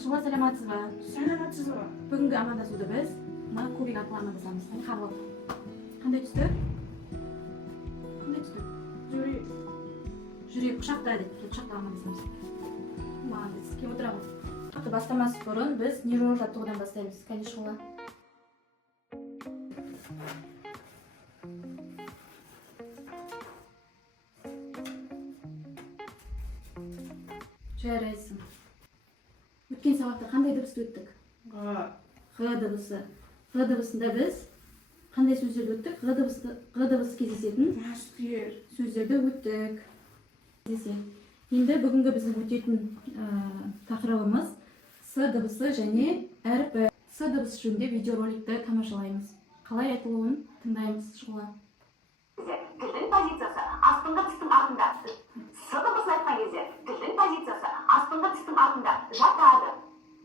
Шуңа саламатсызбы? Саламатсызбы? Бүгүнкү амандашууду биз мына кубик аркылуу амандашабыз. Кабыл. Кандай түстү? Кандай түстү? Жүрөк кучакта дейт. Кучакта амандашабыз. Молодец. Ким отурабыз? Атты баштамас бурун биз нейролог жаттыгуудан баштайбыз. Конечно. Жарайсың. Өткен сабакта кандай дыбысты өттүк? Г дыбысы. Г дыбысында биз кандай сөздөрдү өттүк? Г дыбысы кездесетін сөздөрдү өттүк. Енді бүгүнкү биздин өтетін тақырыбымыз С дыбысы және әріп. С дыбысы жөнүндө видеороликти тамашалаймыз. Қалай айтылуын тыңдаймыз. Шуңа. Тілдің позициясы астыңғы тістің артында. С дыбысын айтқан кезде тілдің позициясы астыңғы тістің артында жатады.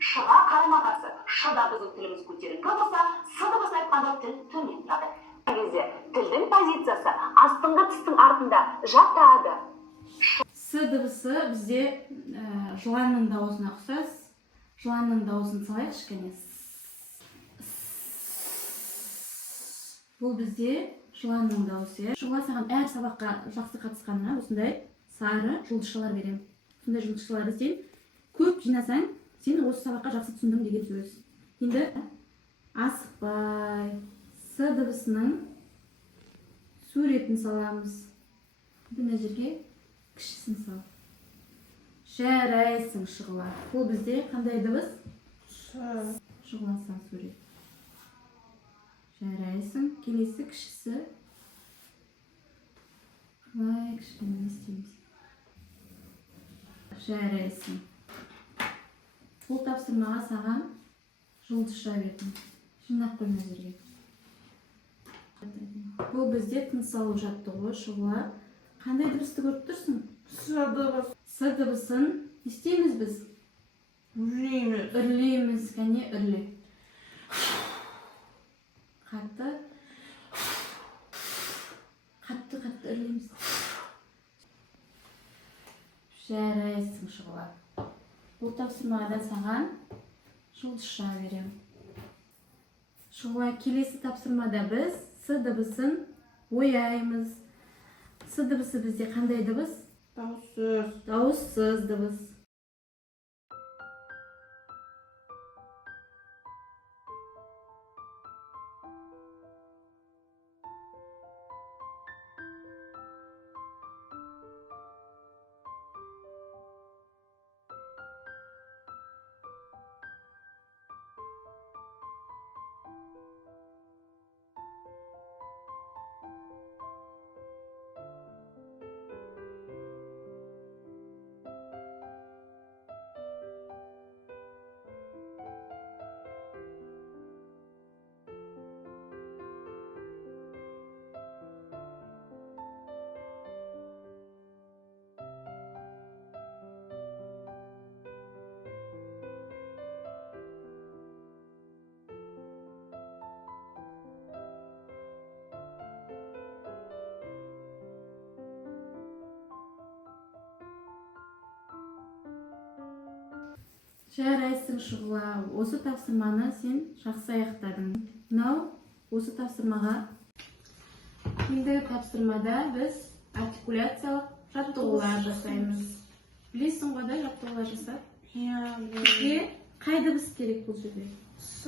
Ш-ға қарама-қарсы. Ш-да біздің тіліміз көтеріңкі болса, С дыбысын айтқанда тіл төмен тұрады. Кезде тілдің позициясы астыңғы тістің артында жатады. С дыбысы бізде жыланның дауысына ұқсас. Жыланның дауысын салайық кішкене. Бұл бізде жыланның дауысы. Шуңа саған әр сабаққа жақсы қатысқаныңа осындай сары жұлдызшалар берем. Сондай жұлдызшаларды сен көп жинасаң, сен осы сабаққа жақсы түсіндің деген сөз. Енді асықпай С дыбысының суретін саламыз. Мына жерге кішісін сал. Жарайсың шығыла. Бұл бізде қандай дыбыс? Шығыласан сурет. Жарайсың. Келесі кішісі. Қалай кішкене істейміз. Жарайсың. Бұл тапсырмаға саған жұлдызша бердім. Жинақ қойма жерге. Бұл бізде тыныс алу жаттығуы. Шығыла. Қандай дыбысты көріп тұрсың? С дыбысын істейміз біз? Үрлейміз. Кәне үрле. Қатты үрлейміз. Жарайсың шығыла. Бұл тапсырмада саған жұлдызша берем. Шығыла келесі тапсырмада біз С дыбысын ойаймыз. С дыбысы бізде қандай дыбыс? Дауыссыз дыбыс. Жарайсың шығыла. Осы тапсырманы сен жақсы аяқтадың. Мынау осы тапсырмаға. Ендігі тапсырмада біз артикуляциялық жаттығулар жасаймыз. Білесің ғой да жаттығулар жасап? Бізге қай дыбыс керек бұл жерде? С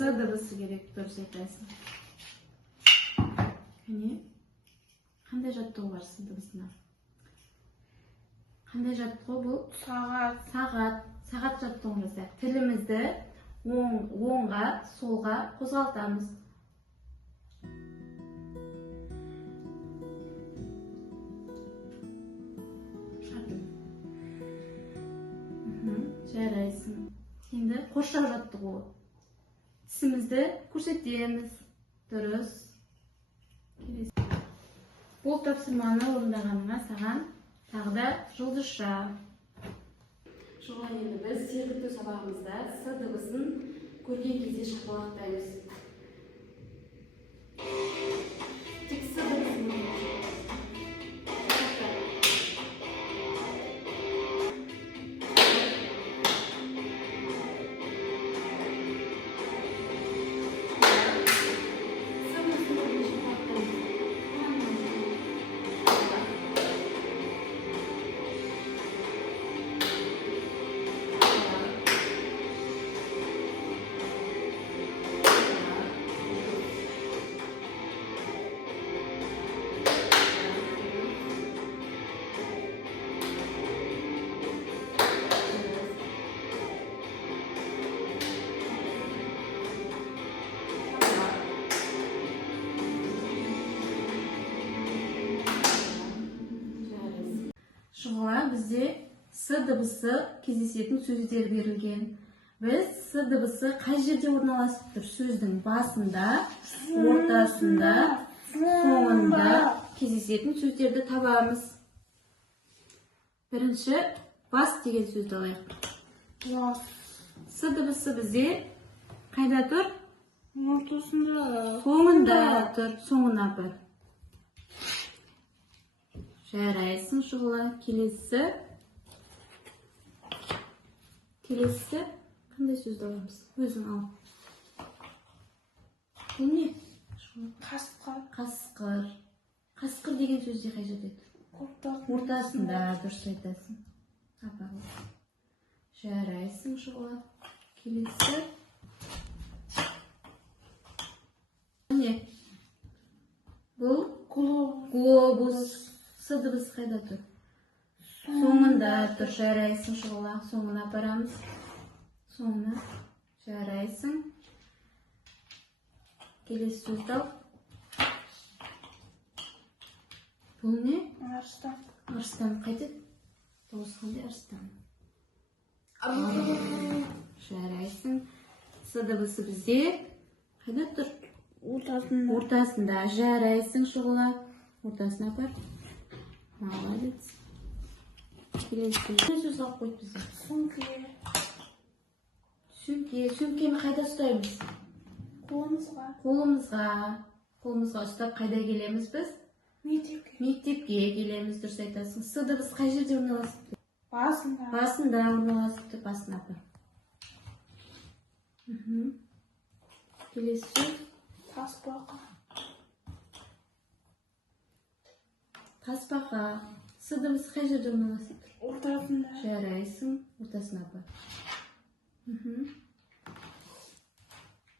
дыбысы керек. Дұрыс айтасың. Кәне, қандай жаттығу бар С дыбысына? Қандай жаттығу бұл? Сағат жаттығуын жасайық. Тілімізді оңға, солға қозғалтамыз. Жарайсың. Енді қоршау жаттығуы. Тісімізді көрсетеміз. Дұрыс. Бұл тапсырманы орындағаныңа саған тағы да жұлдызша. Шуңа енді біз сергіту сабағымызда С дыбысын көрген кезде шықпалақтаймыз. Тек С дыбысын Шұғыла бізде с дыбысы кездесетін сөздер берілген. Біз с дыбысы қай жерде орналасып тұр? Сөздің басында, ортасында, соңында кездесетін сөздерді табамыз. Бірінші бас деген сөзді алайық. С дыбысы бізде қайда тұр? Ортасында. Соңында тұр. Соңына бір. Жарайсың Шұғыла. Келесі қандай сөзді аламыз? Өзің ал. Бұл не? Қасқыр. Қасқыр. Қасқыр деген сөзде қай жерде тұр? Ортасында. Дұрыс айтасың. Жарайсың Шұғыла. Келесі. Не? Бұл глобус. С дыбысы қайда тұр? Соңында тұр. Жарайсың Шұғыла. Соңына апарамыз. Соңына. Жарайсың. Келесі сөзді ал. Бұл не? Арыстан. Арыстан қайда? Дауыс қандай арыстан? Жарайсың. С дыбысы бізде қайда тұр? Ортасында. Жарайсың Шұғыла. Ортасына апар. Молодец. Келесі сөз алып қойды бізде. Сөмкені қайда ұстаймыз? Қолымызға ұстап қайда келеміз біз? Мектепке келеміз. Дұрыс айтасың. С дыбысы қай жерде орналасып тұр? Басында орналасып тұр. Басына апар. Келесі сөз. Тасбақа. С дыбысы қай жерде орналасып тұр? Ортасында. Жарайсың. Ортасына апар.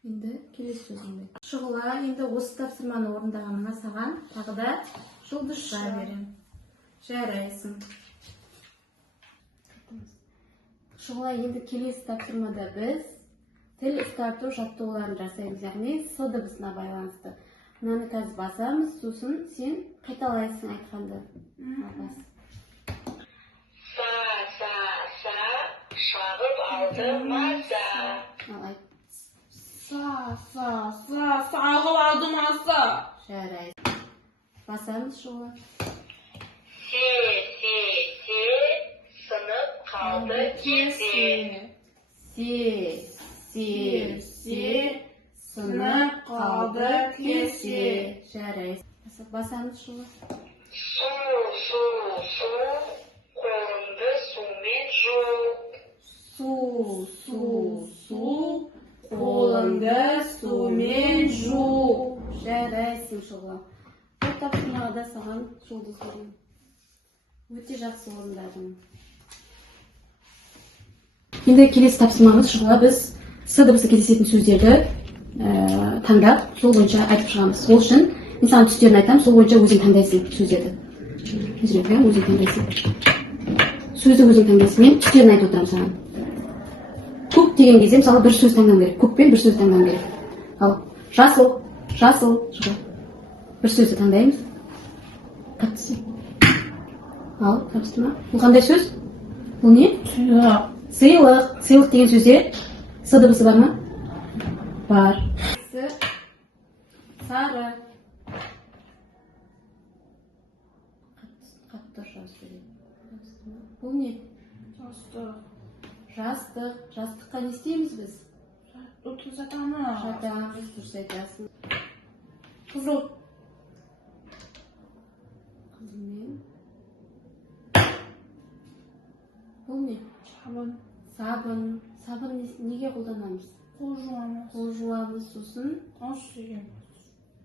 Енді келесі сөзімде. Шұғыла, енді осы тапсырманы орындағаныңа саған тағы да жұлдызша берем. Жарайсың. Шұғыла, енді келесі тапсырмада біз тіл ұстарту жаттығуларын жасаймыз, яғни с дыбысына байланысты. Мынаны қазір басамыз, сосын сен қайталайсың айтқанды. Са, шағып алды маса. Алайық. Сағып алды маса. Жарайсың. Басамыз Шұғыла. Се, сынып қалды кесе. Се, сынып қалды кесе. Жарайсың. Басамыз Шұғыла. Су, қолыңды сумен жу. Су, қолыңды сумен жу. Жарайсың Шұғыла. Бұл тапсырмада саған жұлдыз беремін. Өте жақсы орындадың. Енді келесі тапсырмамыз Шұғыла, біз с дыбысы кездесетін сөздерді таңдап, сол бойынша айтып шығамыз. Ол үшін мен саған түстерін айтамын, сол бойынша өзің таңдайсың сөздерді. Өзің таңдайсың. Сөзді өзің таңдайсың. Мен түстерін айтып отырамын саған. Көк деген кезде мысалы бір сөз таңдау керек. Көкпен бір сөз таңдау керек. Ал жасыл, Шұғыла. Бір сөзді таңдаймыз. Қатысы. Ал, тапсырма. Бұл қандай сөз? Бұл не? Сыйлық. Сыйлық деген сөзде с дыбысы бар ма? Бар. Сары. Қатты жауыз береді. Бұл не? Жастық. Жастыққа не істейміз біз? Жатамыз. Дұрыс айтасың. Қызыл. Қызылмен. Бұл не? Сабын. Сабын неге қолданамыз? Қол жуамыз, сосын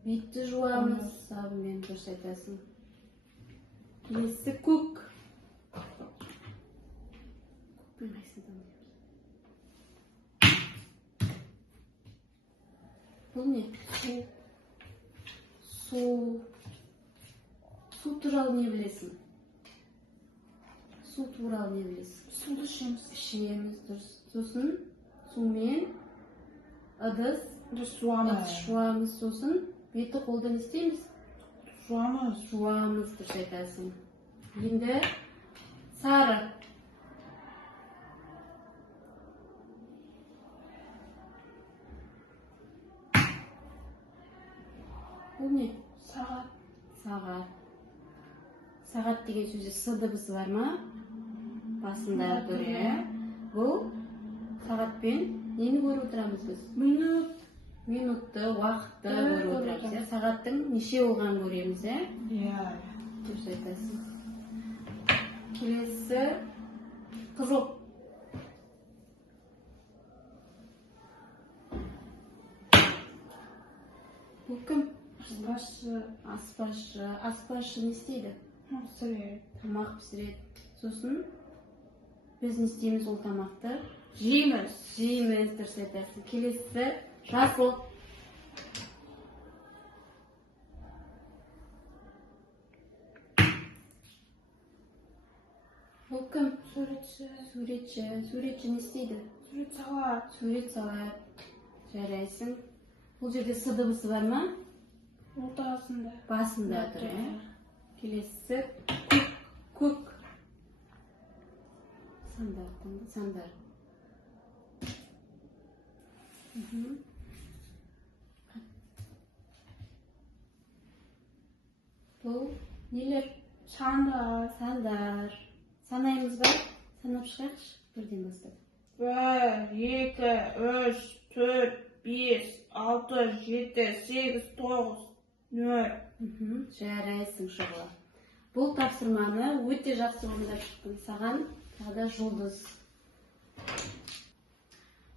бетті жуамыз. Сабынмен. Дұрыс айтасың. Келесі көк. Көкпен қайсыны таңдаймыз? Бұл не? Су туралы не білесің? Су туралы не білесің? Суды ішеміз. Дұрыс. Сосын сумен ыдыс жуамыз. Сосын беті қолды не істейміз? Жуамыз. Дұрыс айтасың. Енді Sarı. Bu ne? Saat. Saat. Saat деген сөзде с дыбысы бар ма? Басында тұр. Бұл сағатпен нені көріп отырамыз біз? Минутты, уақытты көріп отырамыз. Сағаттың неше болғанын көреміз, Иә. дұрыс айтасың. Келесі қызыл. Бұл кім? Аспазшы. Аспазшы не істейді? Пісіреді. Тамақ пісіреді. Сосын біз не істейміз ол тамақты? Жейміз. Жейміз, дұрыс айтасың. Келесі жасыл. Бұл кім? Суретші. Суретші не істейді? Сурет салады. Сурет салады. Жарайсың. Бұл жерде с дыбысы бар ма? Ортасында. Басында тұр. Келесі көк. Сандар. Бұл нелер? Сандар. Санаймыз ба? Санап шығайықшы бірден бастап. 1, 2, 3, 4, 5, 6, 7, 8, 9, 0. Жарайсың шұғыла. Бұл тапсырманы өте жақсы орындап шықтың. Саған тағы да жұлдыз.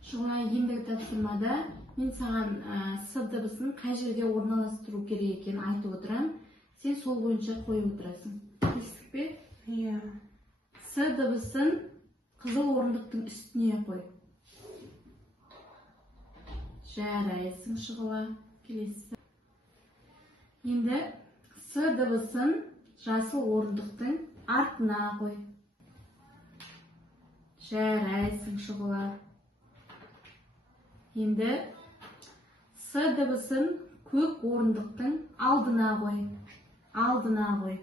Шұғыла, ендігі тапсырмада мен саған с дыбысын қай жерге орналастыру керек екенін айтып отырам. Сен сол бойынша қойып отырасың. Естік пе? Иә. С дыбысын қызыл орындықтың үстіне қой. Жарайсың шұғыла. Келесі. Енді с дыбысын жасыл орындықтың артына қой. Жарайсың шұғыла. Енді с дыбысын көк орындықтың алдына қой.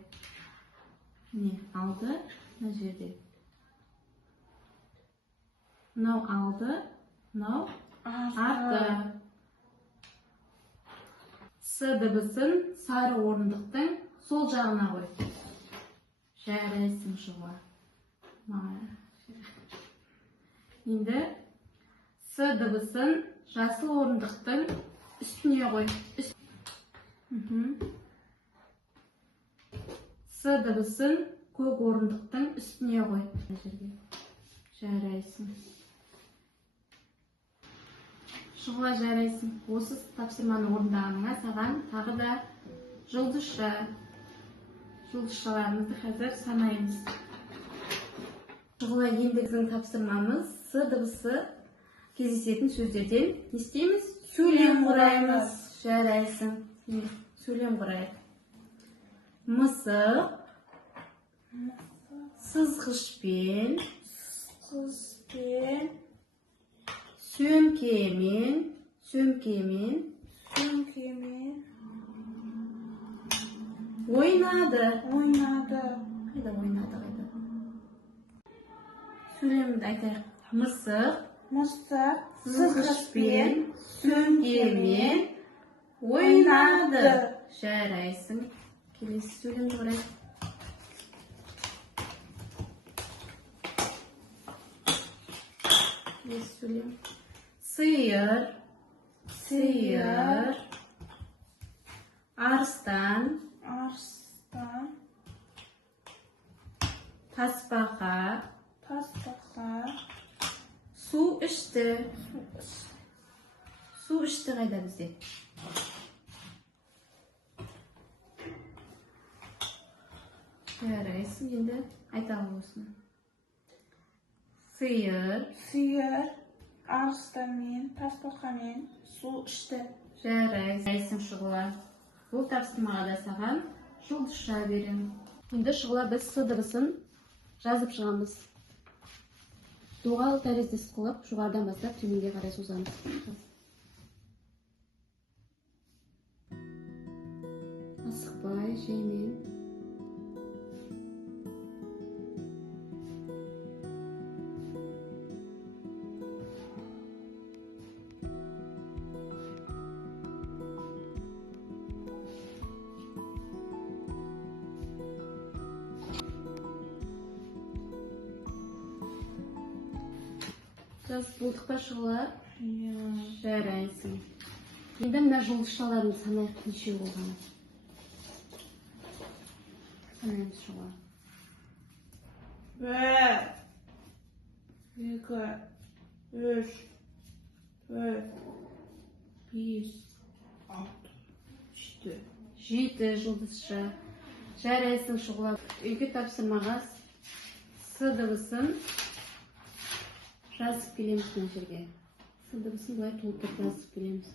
Не, алды, мына жерде. Мынау алды, мынау арты. С дыбысын сары орындықтың сол жағына қой. Жарайсың шұғыла. Енді с дыбысын жасыл орындықтың үстіне қой. С дыбысын көк орындықтың үстіне қой. Жарайсың. Шұғыла, жарайсың. Осы тапсырманы орындағаныңа саған тағы да жұлдызша. Жұлдызшаларымызды қазір санаймыз. Шұғыла, ендігіздің тапсырмамыз с дыбысы кездесетін сөздерден не істейміз? Сөйлем құраймыз. Жарайсың. Сөйлем құрайық. Мысық сызғышпен, сөмкемен ойнады. Қайда ойнады? Сөйлемді айтайық. Мысық сызғышпен, сөмкемен ойнады. Жарайсың. Келесі сөйлемді құрайық. Келесі сөйлем. Сиыр, арыстан, тасбақа, су ішті. Су ішті қайда бізде? Жарайсың, енді айталық осыны. Сиыр, арыстанмен, тасбақамен су ішті. Жарайсың шұғыла. Бұл тапсырмаға да саған жұлдызша беремін. Енді шұғыла біз с дыбысын жазып шығамыз. Доғал тәріздес қылып, жоғарыдан бастап төменге қарай созамыз. Асықпай, жеймен. Жазып болдық па шұғылар? Иә. Жарайсың. Енді мына жұлдызшаларын санайық неше болғаны. Санаймыз шұғылар. 1, 2, 3, 4, 5, 6, 7. 7 жұлдызша. Жарайсың шұғылар. Үйге тапсырмаға С дыбысын жазып келеміз мына жерге. С дыбысын былай толтырып жазып келеміз.